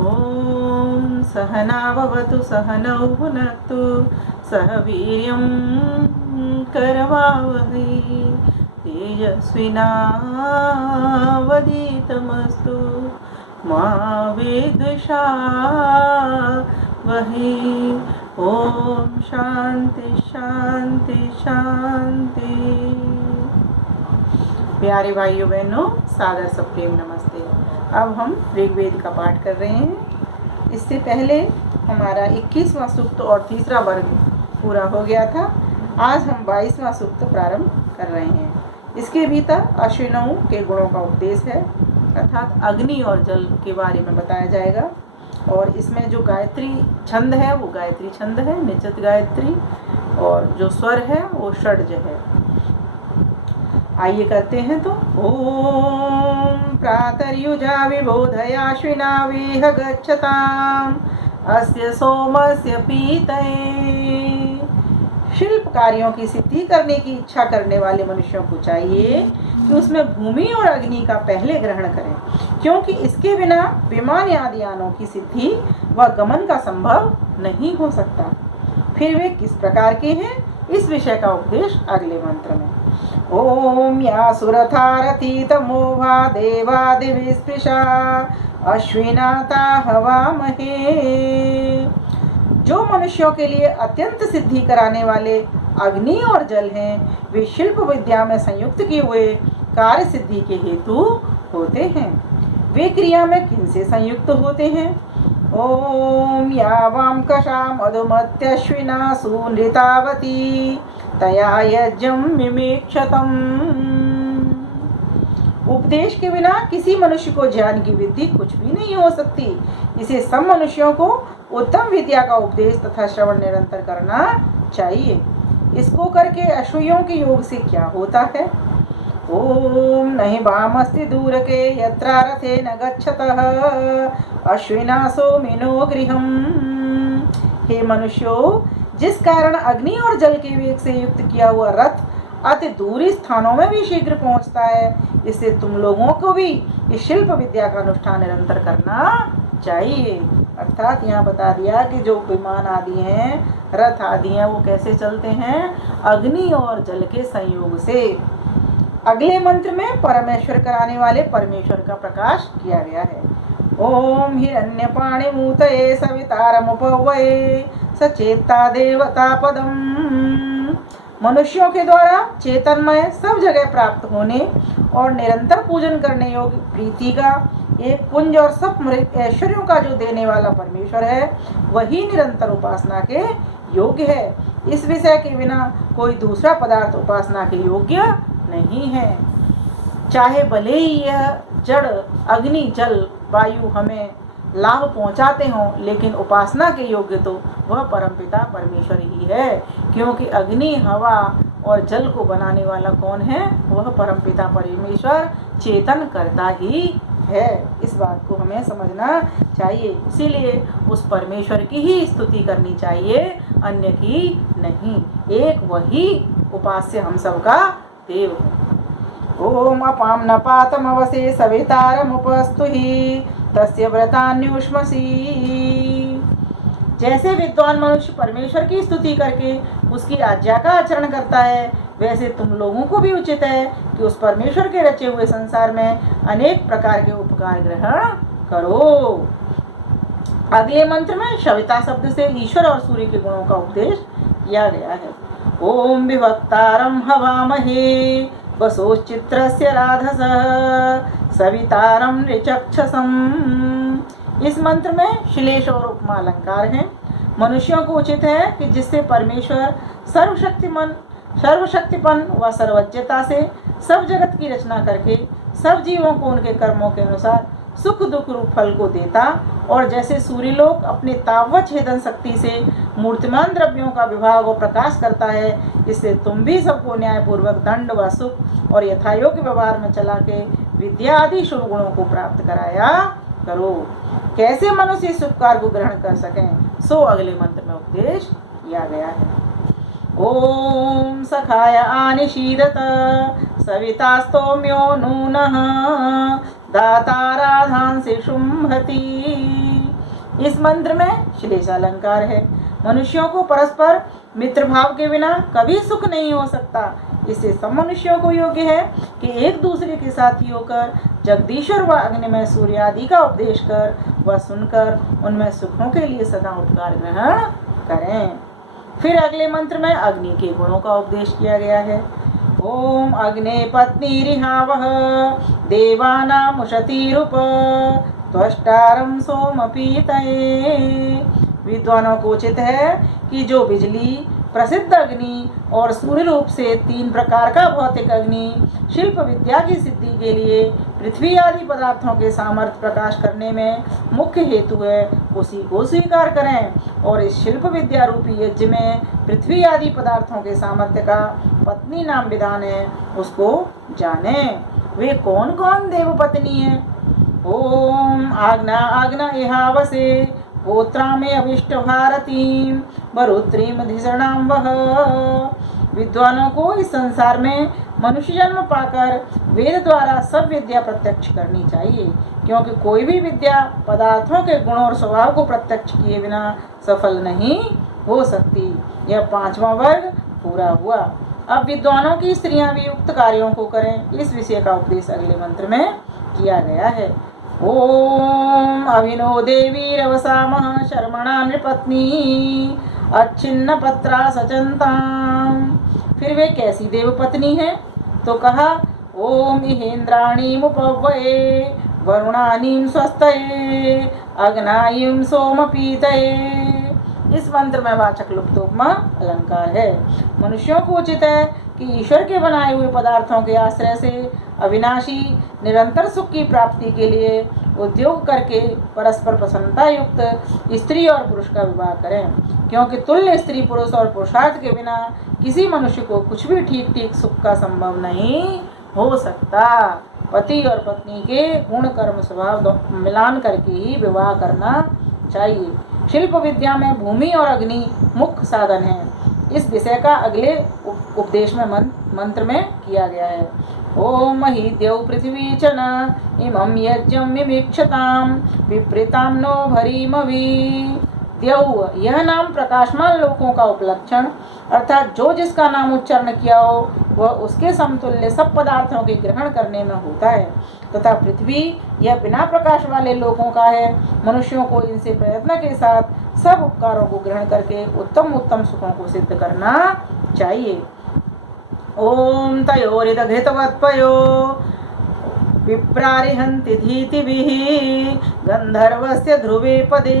ॐ सहनाववतु सहनौ भुनक्तु सह वीर्यं करवावहै तेजस्विनावधीतमस्तु मा विद्विषावहै। ॐ शांति शांति शांति। प्यारे भाइयों बहनों, सादर सप्रेम नमस्ते। अब हम ऋग्वेद का पाठ कर रहे हैं। इससे पहले हमारा 21वां सूक्त और तीसरा वर्ग पूरा हो गया था। आज हम 22वां सूक्त प्रारंभ कर रहे हैं। इसके भीतर अश्विनों के गुणों का उपदेश है, अर्थात अग्नि और जल के बारे में बताया जाएगा। और इसमें जो गायत्री छंद है वो गायत्री छंद है, निश्चित गायत्री, और जो स्वर है वो षड्ज है। आइए करते हैं। तो ओम प्रातर्युजा विबोधयाश्विनावेह गच्छताम् अस्य सोमस्य पीतये। शिल्प कार्यों की सिद्धि करने की इच्छा करने वाले मनुष्यों को चाहिए कि उसमें भूमि और अग्नि का पहले ग्रहण करें, क्योंकि इसके बिना विमान आदि यानों की सिद्धि व गमन का संभव नहीं हो सकता। फिर वे किस प्रकार के हैं, इस विषय का उपदेश अगले मंत्र में। ओम या सुरथारथी तमोभा देवादिविस्पृशा अश्विनाता हवामहे। जो मनुष्यों के लिए अत्यंत सिद्धि कराने वाले अग्नि और जल हैं, वे शिल्प विद्या में संयुक्त किए हुए कार्य सिद्धि के हेतु होते हैं। वे क्रिया में किनसे संयुक्त होते हैं? ओम या वाम कषा मधुमत्यश्विना सुनृतावती तया यज्ञं मिमीक्षतम्। उपदेश के बिना किसी मनुष्य को ज्ञान की वृद्धि कुछ भी नहीं हो सकती। इसे सब मनुष्यों को उत्तम विद्या का उपदेश तथा श्रवण निरंतर करना चाहिए। इसको करके अश्वयों के योग से क्या होता है? ओम नहीं वामस्ति दूर के यत्रारथे न गच्छतः अश्विना सोमिनो गृहम्। हे मनुष्यों, जिस कारण अग्नि और जल के वेग से युक्त किया हुआ रथ अति दूरी स्थानों में भी शीघ्र पहुंचता है, इससे तुम लोगों को भी इस शिल्प विद्या का अनुष्ठान निरंतर करना चाहिए। अर्थात यहाँ बता दिया कि जो विमान आदि हैं, रथ आदि हैं, वो कैसे चलते हैं? अग्नि और जल के संयोग से। अगले मंत्र में परमेश्वर कराने वाले परमेश्वर का प्रकाश किया गया है। ओम हिरण्यपाणि मूतये सवितारमुपवये सचेता देवता पदम। मनुष्यों के द्वारा चेतनमय सब जगह प्राप्त होने और निरंतर पूजन करने योग्य प्रीति का एक पुंज और सब ऐश्वर्यों का जो देने वाला परमेश्वर है, वही निरंतर उपासना के योग्य है। इस विषय के बिना कोई दूसरा पदार्थ उपासना के योग्य नहीं है। चाहे भले ही यह जड़ अग्नि जल वायु हमें लाभ पहुंचाते हों, लेकिन उपासना के योग्य तो वह परमपिता परमेश्वर ही है, क्योंकि अग्नि हवा और जल को बनाने वाला कौन है? वह परमपिता परमेश्वर चेतन करता ही है। इस बात को हमें समझना चाहिए। इसीलिए उस परमेश्वर की ही स्तुति करनी चाहिए, अन्य की नहीं। एक वही उपास्य हम सबका देव है। ओम अपाम नपातम अवसे सवितारमुपस्तुहि तस्य व्रतान्युष्मसि। जैसे विद्वान मनुष्य परमेश्वर की स्तुति करके उसकी आज्ञा का आचरण करता है, वैसे तुम लोगों को भी उचित है कि उस परमेश्वर के रचे हुए संसार में अनेक प्रकार के उपकार ग्रहण करो। अगले मंत्र में सविता शब्द से ईश्वर और सूर्य के गुणों का उपदेश किया गया है। ओम विभक्तारं हवामहे वसोश्चित्रस्य राधसः सवितारं ऋचक्षसम्। इस मंत्र में श्लेष और उपमा अलंकार हैं। मनुष्यों को उचित है कि जिससे परमेश्वर सर्वशक्तिपन व सर्वज्ञता से सब जगत की रचना करके सब जीवों को उनके कर्मों के अनुसार सुख दुख रूप फल को देता, और जैसे सूर्यलोक अपने तावत छेदन शक्ति से मूर्तिमान द्रव्यों का विभाग और प्रकाश करता है, इससे तुम भी सबको न्यायपूर्वक दंड व सुख और यथायोग्य व्यवहार में चला के विद्या आदि शुभ गुणों को प्राप्त कराया करो। कैसे मनुष्य इस उपकार को ग्रहण कर सकें, सो अगले मंत्र में उपदेश किया गया है। ओम सखाय आनिशीदत सवितास्तोम्यो नूनः दाताराधांसि शुंभति। इस मंत्र में श्लेष अलंकार है। मनुष्यों को परस्पर मित्र भाव के बिना कभी सुख नहीं हो सकता। इससे सब मनुष्यों को योग्य है कि एक दूसरे के साथी होकर जगदीश्वर व अग्निमय सूर्य आदि का उपदेश कर व सुनकर उनमें सुखों के लिए सदा उपकार ग्रहण करें। फिर अगले मंत्र में अग्नि के गुणों का उपदेश किया गया है। ओम अग्ने पत्नी रिहावह देवानामुशतिरुप त्वष्टारं सोमपीतये। विद्वानों को उचित है कि जो बिजली, प्रसिद्ध अग्नि और सूर्य रूप से 3 प्रकार का भौतिक अग्नि शिल्प विद्या की सिद्धि के लिए पृथ्वी आदि पदार्थों के सामर्थ्य प्रकाश करने में मुख्य हेतु है, उसी को स्वीकार करें और इस शिल्प विद्या रूपी यज्ञ में पृथ्वी आदि पदार्थों के सामर्थ्य का पत्नी नाम विधान है, उसको जाने। वे कौन कौन देव पत्नी है? ओम आग्ना आग्ना इहावसे गोत्रा में अभिष्ट भारती बरुद्रीम धिषणाम वह। विद्वानों को इस संसार में मनुष्य जन्म पाकर वेद द्वारा सब विद्या प्रत्यक्ष करनी चाहिए, क्योंकि कोई भी विद्या पदार्थों के गुण और स्वभाव को प्रत्यक्ष किए बिना सफल नहीं हो सकती। यह 5वां वर्ग पूरा हुआ। अब विद्वानों की स्त्रियां भी युक्त कार्यों को करें, इस विषय का उपदेश अगले मंत्र में किया गया है। ओम अभिनो देवी रवसामः शर्मणा नृपत्नी अच्छिन्न पत्रा सचंताम। फिर वे कैसी देव पत्नी है? तो कहा ओम इहेन्द्राणी मुपव्वये वरुणानीम स्वस्तये अग्नायीम सोमपीतये। इस मंत्र में वाचक् लुप्तोपमा अलंकार है। मनुष्यों को उचित है कि ईश्वर के बनाए हुए पदार्थों के आश्रय से अविनाशी निरंतर सुख की प्राप्ति के लिए उद्योग करके परस्पर प्रसन्नता युक्त स्त्री और पुरुष का विवाह करें, क्योंकि तुल्य स्त्री पुरुष और पुरुषार्थ के बिना किसी मनुष्य को कुछ भी ठीक ठीक सुख का संभव नहीं हो सकता। पति और पत्नी के गुण कर्म स्वभाव मिलान करके ही विवाह करना चाहिए। शिल्प विद्या में भूमि और अग्नि मुख्य साधन है। इस विषय का अगले उपदेश में मंत्र में किया गया है। ओम मही द्यौ पृथ्वी च न इमं यज्ञं मिमीक्षताम विपरीताम नो भरीमवि। द्यौ यह नाम प्रकाशमान लोकों का उपलक्षण, अर्थात जो जिसका नाम उच्चारण किया हो वह उसके समतुल्य सब पदार्थों के ग्रहण करने में होता है, तथा पृथ्वी यह बिना प्रकाश वाले लोकों का है। मनुष्यों को इनसे प्रयत्न के साथ सब उपकारों को ग्रहण करके उत्तम उत्तम सुखों को सिद्ध करना चाहिए। ओम तयोरिदघृतवत्पयो विप्रारिहन्ति धीतिभिः गंधर्वस्य ध्रुवे पदे।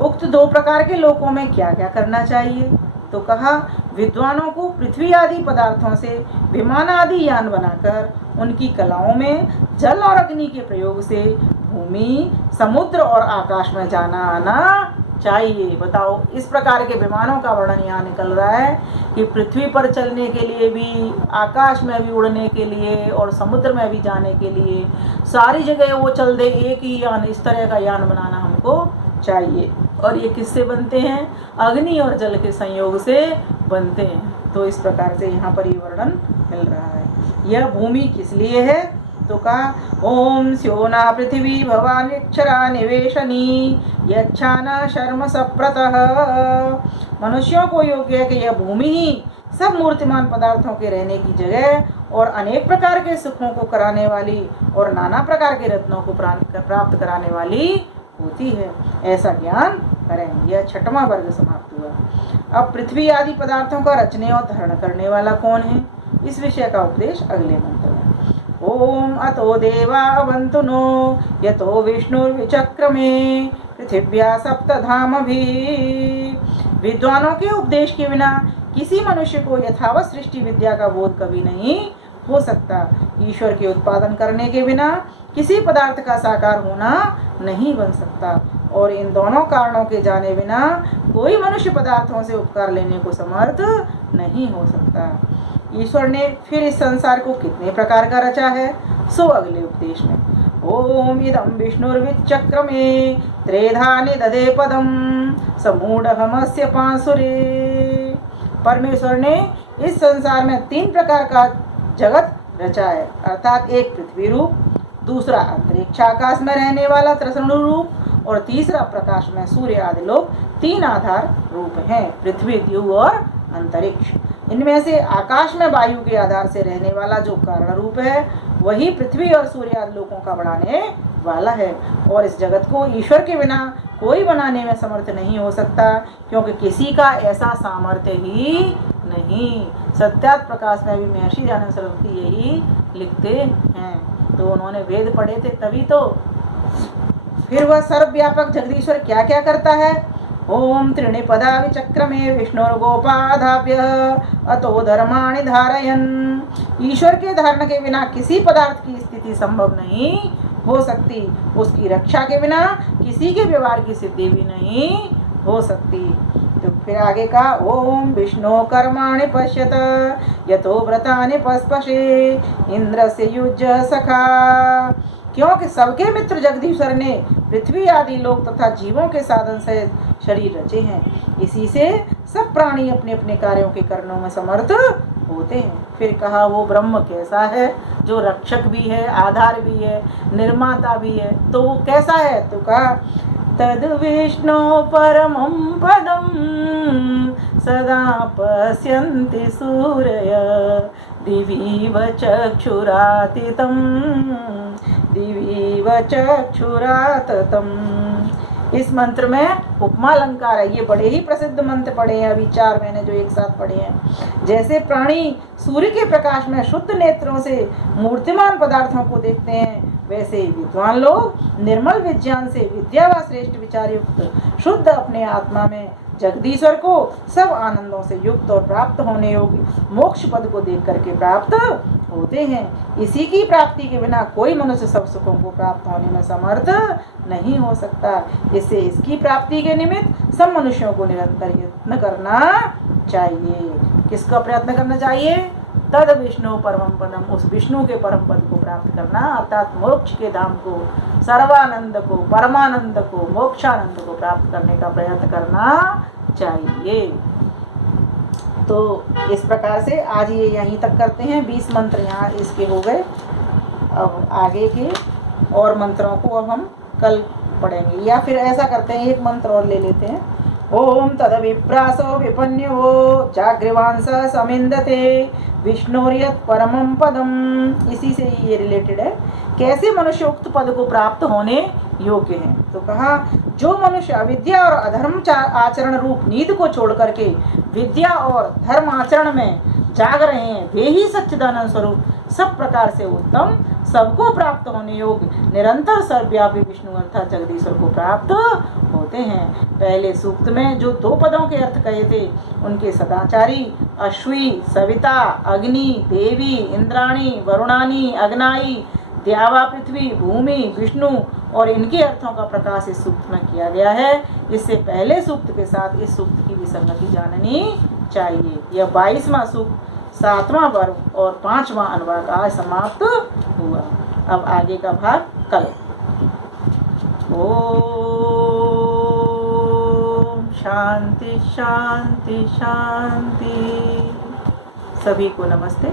उक्त 2 प्रकार के लोकों में क्या क्या करना चाहिए? तो कहा विद्वानों को पृथ्वी आदि पदार्थों से विमान आदि यान बनाकर उनकी कलाओं में जल और अग्नि के प्रयोग से भूमि, समुद्र और आकाश में जाना आना चाहिए। बताओ, इस प्रकार के विमानों का वर्णन यहाँ निकल रहा है कि पृथ्वी पर चलने के लिए भी, आकाश में भी उड़ने के लिए और समुद्र में भी जाने के लिए सारी जगह वो चल दे, एक ही यान, इस तरह का यान बनाना हमको चाहिए। और ये किससे बनते हैं? अग्नि और जल के संयोग से बनते हैं। तो इस प्रकार से यहाँ पर ये वर्णन मिल रहा है। यह भूमि किस लिए है? तो कहा ओम स्योना पृथ्वी भवानीक्षरा निवेशनी यच्छाना शर्म सप्रतः। मनुष्यों को योग्य है कि यह भूमि ही सब मूर्तिमान पदार्थों के रहने की जगह और अनेक प्रकार के सुखों को कराने वाली और नाना प्रकार के रत्नों को प्राप्त कराने वाली होती है, ऐसा ज्ञान करें। यह 6वां वर्ग समाप्त हुआ। अब पृथ्वी आदि पदार्थों का रचने और धारण करने वाला कौन है? इस विषय का उपदेश अगले मंत्र में। ओम अतो देवा अवन्तु नो यतो विष्णुर्विचक्रमे पृथिव्या सप्तधामभिः। विद्वानों के उपदेश के बिना किसी मनुष्य को यथावत सृष्टि विद्या का बोध कभी नहीं हो सकता। ईश्वर के उत्पादन करने के बिना किसी पदार्थ का साकार होना नहीं बन सकता, और इन दोनों कारणों के जाने बिना कोई मनुष्य पदार्थों से उपकार लेने को समर्थ नहीं हो सकता। ईश्वर ने फिर इस संसार को कितने प्रकार का रचा है, सो अगले उपदेश में। ओम इदं विष्णुर्विचक्रमे त्रेधा निदधे पदम समूढ़हमस्य पांसुरे। परमेश्वर ने इस संसार में 3 प्रकार का जगत रचा है, अर्थात एक पृथ्वी रूप, दूसरा अंतरिक्ष आकाश में रहने वाला त्रसणु रूप और तीसरा प्रकाश में सूर्य आदि लोग 3 आधार रूप हैं, पृथ्वी, द्यू और अंतरिक्ष। इनमें से आकाश में वायु के आधार से रहने वाला जो कारण रूप है वही पृथ्वी और सूर्य आदि लोगों का बढ़ाने वाला है। और इस जगत को ईश्वर के बिना कोई बनाने में समर्थ नहीं हो सकता, क्योंकि किसी का ऐसा सामर्थ्य ही नहीं। सत्यात प्रकाश में भी महर्षि ज्ञानेंद्र सरस्वती यही लिखते हैं। तो उन्होंने वेद पढ़े थे तभी तो। फिर वह सर्वव्यापक जगदीश्वर क्या क्या करता है? ओम त्रीणि पदा विचक्रमे विष्णुर्गोपाधाभ्य अतो धर्माणि धारयन्। ईश्वर के धारण के बिना किसी पदार्थ की स्थिति संभव नहीं हो सकती, उसकी रक्षा के बिना किसी के व्यवहार की सिद्धि भी नहीं हो सकती। तो फिर आगे का ओम विष्णु कर्माणि पश्यत यतो व्रतानि पस्पशे इंद्र से युज सखा। क्योंकि सबके मित्र जगदीश्वर ने पृथ्वी आदि लोक तथा जीवों के साधन से शरीर रचे हैं, इसी से सब प्राणी अपने अपने कार्यों के करने में समर्थ होते हैं। फिर कहा वो ब्रह्म कैसा है, जो रक्षक भी है, आधार भी है, निर्माता भी है, तो वो कैसा है? तो कहा तद विष्णु परमं पदं सदा पश्यन्ति सूरय दिवीव चक्षुरातितं दिवीव चक्षुराततम्। इस मंत्र में उपमा अलंकार है। ये बड़े ही प्रसिद्ध मंत्र पढ़े हैं, अभी 4 महीने जो एक साथ पढ़े हैं। जैसे प्राणी सूर्य के प्रकाश में शुद्ध नेत्रों से मूर्तिमान पदार्थों को देखते हैं, वैसे विद्वान लोग निर्मल विज्ञान से विद्या व श्रेष्ठ विचार युक्त शुद्ध अपने आत्मा में जगदीश्वर को सब आनंदों से युक्त और प्राप्त होने योग्य मोक्ष पद को देख करके प्राप्त होते हैं। इसी की प्राप्ति के बिना कोई मनुष्य सब सुखों को प्राप्त होने में समर्थ नहीं हो सकता। इससे इसकी प्राप्ति के निमित्त सब मनुष्यों को निरंतर यत्न करना चाहिए। किसका प्रयत्न करना चाहिए? तद विष्णु परमं पदम, उस विष्णु के परम पद को प्राप्त करना, अर्थात मोक्ष के धाम को, सर्वानंद को, परमानंद को, मोक्षानंद को प्राप्त करने का प्रयत्न करना चाहिए। तो इस प्रकार से आज ये यहीं तक करते हैं। 20 मंत्र यहाँ इसके हो गए। अब आगे के और मंत्रों को अब हम कल पढ़ेंगे, या फिर ऐसा करते हैं एक मंत्र और ले लेते हैं। ओम तद विप्रासो विपन्यो जागृवांस समिंदते विष्णुर्यत् परमं पदम। इसी से ये रिलेटेड है। कैसे मनुष्य उक्त पद को प्राप्त होने योग्य है? तो कहा जो मनुष्य अविद्या और अधर्म आचरण रूप नींद को छोड़ करके विद्या और धर्म आचरण में जाग रहे हैं, वे ही सच्चिदानंद स्वरूप सब प्रकार से उत्तम, सबको प्राप्त होने योग्य, निरंतर सर्वव्यापी विष्णु अर्थात जगदीश्वर को प्राप्त होते हैं। पहले सूक्त में जो 2 पदों के अर्थ कहे थे, उनके सदाचारी, अश्वी, सविता, अग्नि, देवी, इंद्राणी, वरुणानी, अग्नाई, द्यावा, पृथ्वी, भूमि, विष्णु और इनके अर्थों का प्रकाश इस सूक्त में किया गया है। इससे पहले सूक्त के साथ इस सूक्त की विसंगति जाननी चाहिए। यह 22वां सूक्त 7वां वर्ग और 5वां अनुभाग आज समाप्त हुआ। अब आगे का भाग कल। ओम शांति शांति शांति। सभी को नमस्ते।